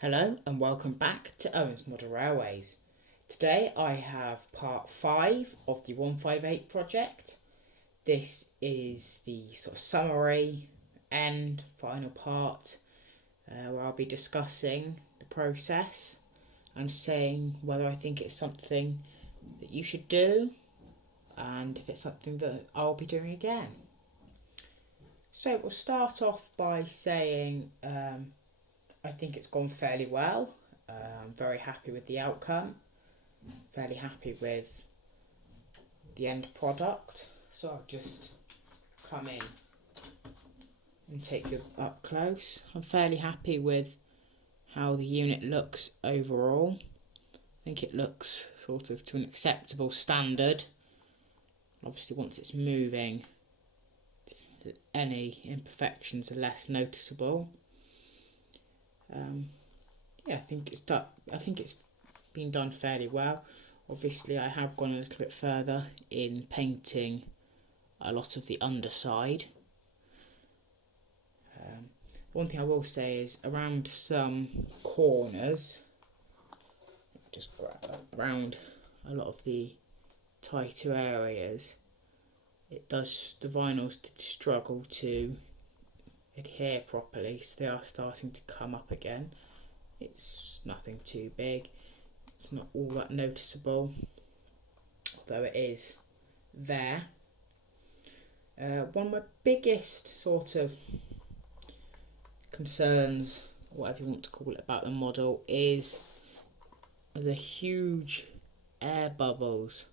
Hello and welcome back to OWEN'S Model Railways. Today I have part 5 of the 158 project. This is the sort of summary and final part where I'll be discussing the process and saying whether I think it's something that you should do and if it's something that I'll be doing again. So we'll start off by saying I think it's gone fairly well. I'm very happy with the outcome. Fairly happy with the end product. So I'll just come in and take you up close. I'm fairly happy with how the unit looks overall. I think it looks sort of to an acceptable standard. Obviously once it's moving, any imperfections are less noticeable. I think it's been done fairly well. Obviously I have gone a little bit further in painting a lot of the underside. One thing I will say is around some corners, just around a lot of the tighter areas, the vinyls did struggle to adhere properly, so they are starting to come up again. It's nothing too big, it's not all that noticeable, although it is there. One of my biggest sort of concerns, whatever you want to call it, about the model is the huge air bubbles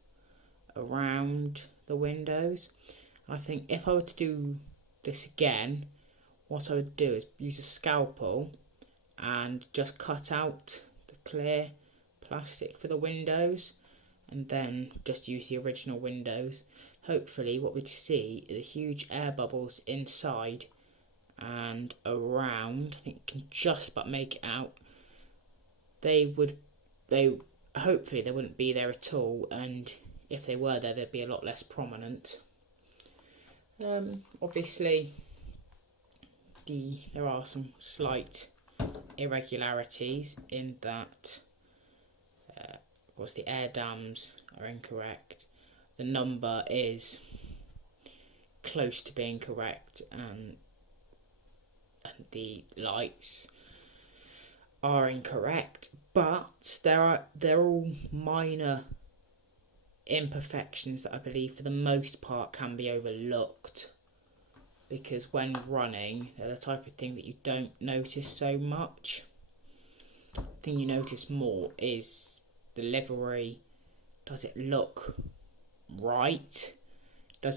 around the windows. I think if I were to do this again, what I would do is use a scalpel and just cut out the clear plastic for the windows and then just use the original windows. Hopefully what we'd see are the huge air bubbles inside and around. I think you can just about make it out. Hopefully they wouldn't be there at all, and if they were there, they'd be a lot less prominent. Obviously there are some slight irregularities in that of course the air dams are incorrect, the number is close to being correct, and the lights are incorrect, but they're all minor imperfections that I believe for the most part can be overlooked, because when running they're the type of thing that you don't notice so much. The thing you notice more is the livery. Does it look right? Are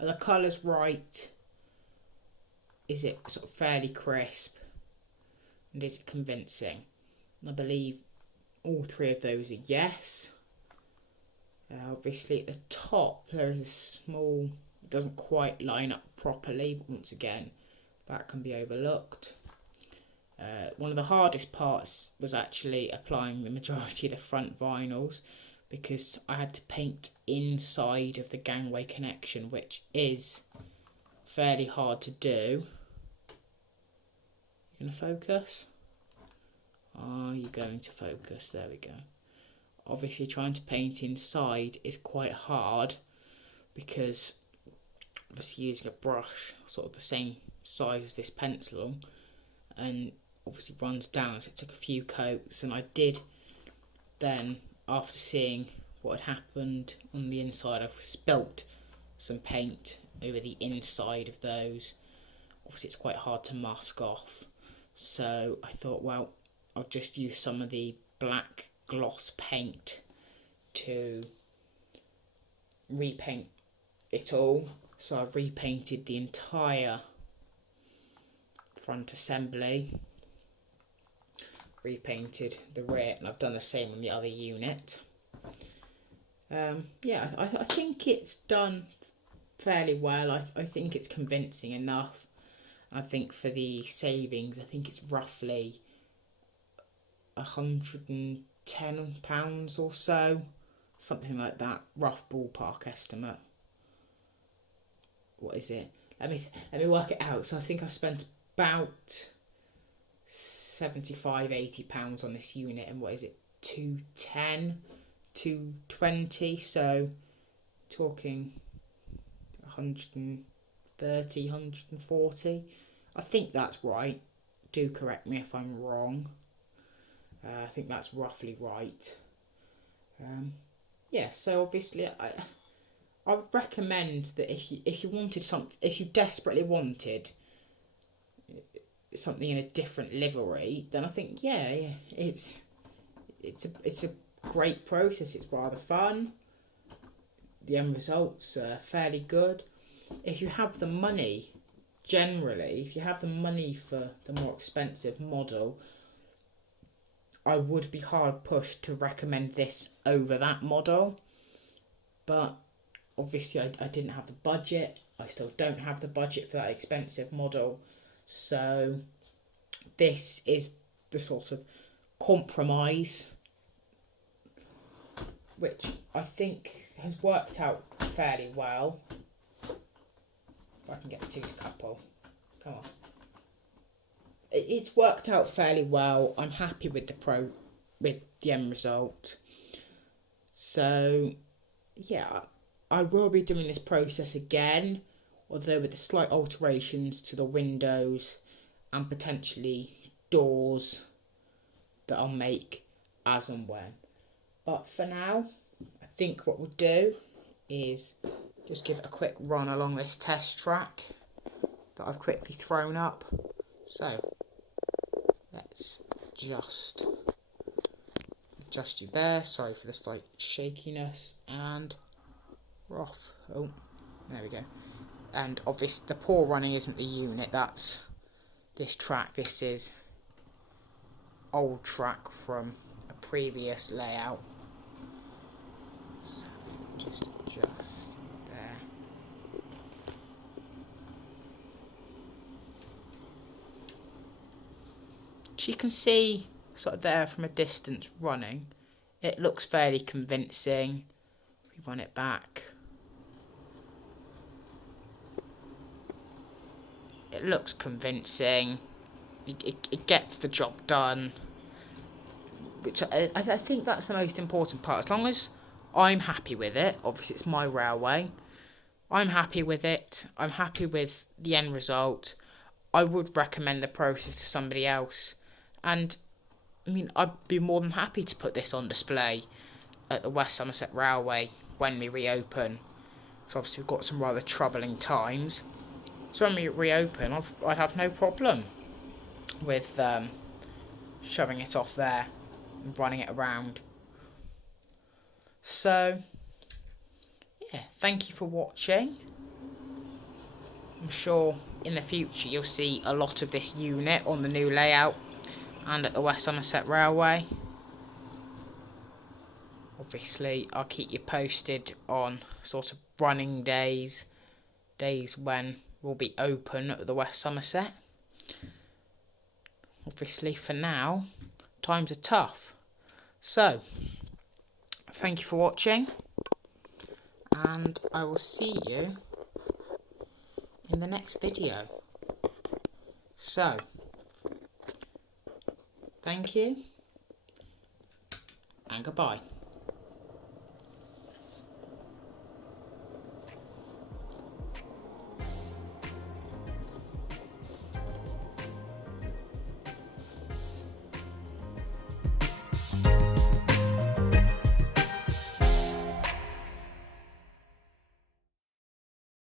the colours right? Is it sort of fairly crisp? And is it convincing? And I believe all three of those are yes. Obviously at the top there is a small, it doesn't quite line up properly. Once again, that can be overlooked. One of the hardest parts was actually applying the majority of the front vinyls, because I had to paint inside of the gangway connection, which is fairly hard to do. You going to focus? Are you going to focus? There we go. Obviously trying to paint inside is quite hard, because obviously using a brush sort of the same size as this pencil, and obviously runs down, so it took a few coats, and I did then, after seeing what had happened on the inside, I've spilt some paint over the inside of those. Obviously it's quite hard to mask off, so I thought, well, I'll just use some of the black gloss paint to repaint it all. So I've repainted the entire front assembly, repainted the rear, and I've done the same on the other unit. I think it's done fairly well. I think it's convincing enough. I think for the savings, I think it's roughly £110 or so, something like that, rough ballpark estimate. What is it? Let me work it out. So I think I spent about £75-80 on this unit, and what is it, 210, 220, so talking 130, 140. I think that's right. Do correct me if I'm wrong. I think that's roughly right. Yeah, so obviously I would recommend that if you wanted something, if you desperately wanted something in a different livery, then I think it's a great process. It's rather fun. The end results are fairly good. If you have the money, generally, if you have the money for the more expensive model, I would be hard pushed to recommend this over that model. But obviously I didn't have the budget. I still don't have the budget for that expensive model. So this is the sort of compromise which I think has worked out fairly well. If I can get the two couple. Come on. It's worked out fairly well. I'm happy with the end result. So yeah, I will be doing this process again, although with the slight alterations to the windows and potentially doors that I'll make as and when. But for now, I think what we'll do is just give it a quick run along this test track that I've quickly thrown up. So let's just adjust you there. Sorry for the slight shakiness, and we're off. Oh, there we go. And obviously the poor running isn't the unit, that's this track. This is old track from a previous layout. So just adjust there. You can see sort of there from a distance running. It looks fairly convincing. If we run it back, it looks convincing. It gets the job done, which I think that's the most important part. As long as I'm happy with it, obviously it's my railway, I'm happy with it, I'm happy with the end result, I would recommend the process to somebody else. And I mean, I'd be more than happy to put this on display at the West Somerset Railway when we reopen. So obviously we've got some rather troubling times. So when we reopen, I'd have no problem with showing it off there and running it around. So yeah, thank you for watching. I'm sure in the future you'll see a lot of this unit on the new layout and at the West Somerset Railway. Obviously I'll keep you posted on sort of running days when we'll be open at the West Somerset. Obviously for now, times are tough. So, thank you for watching, and I will see you in the next video. So, thank you, and goodbye.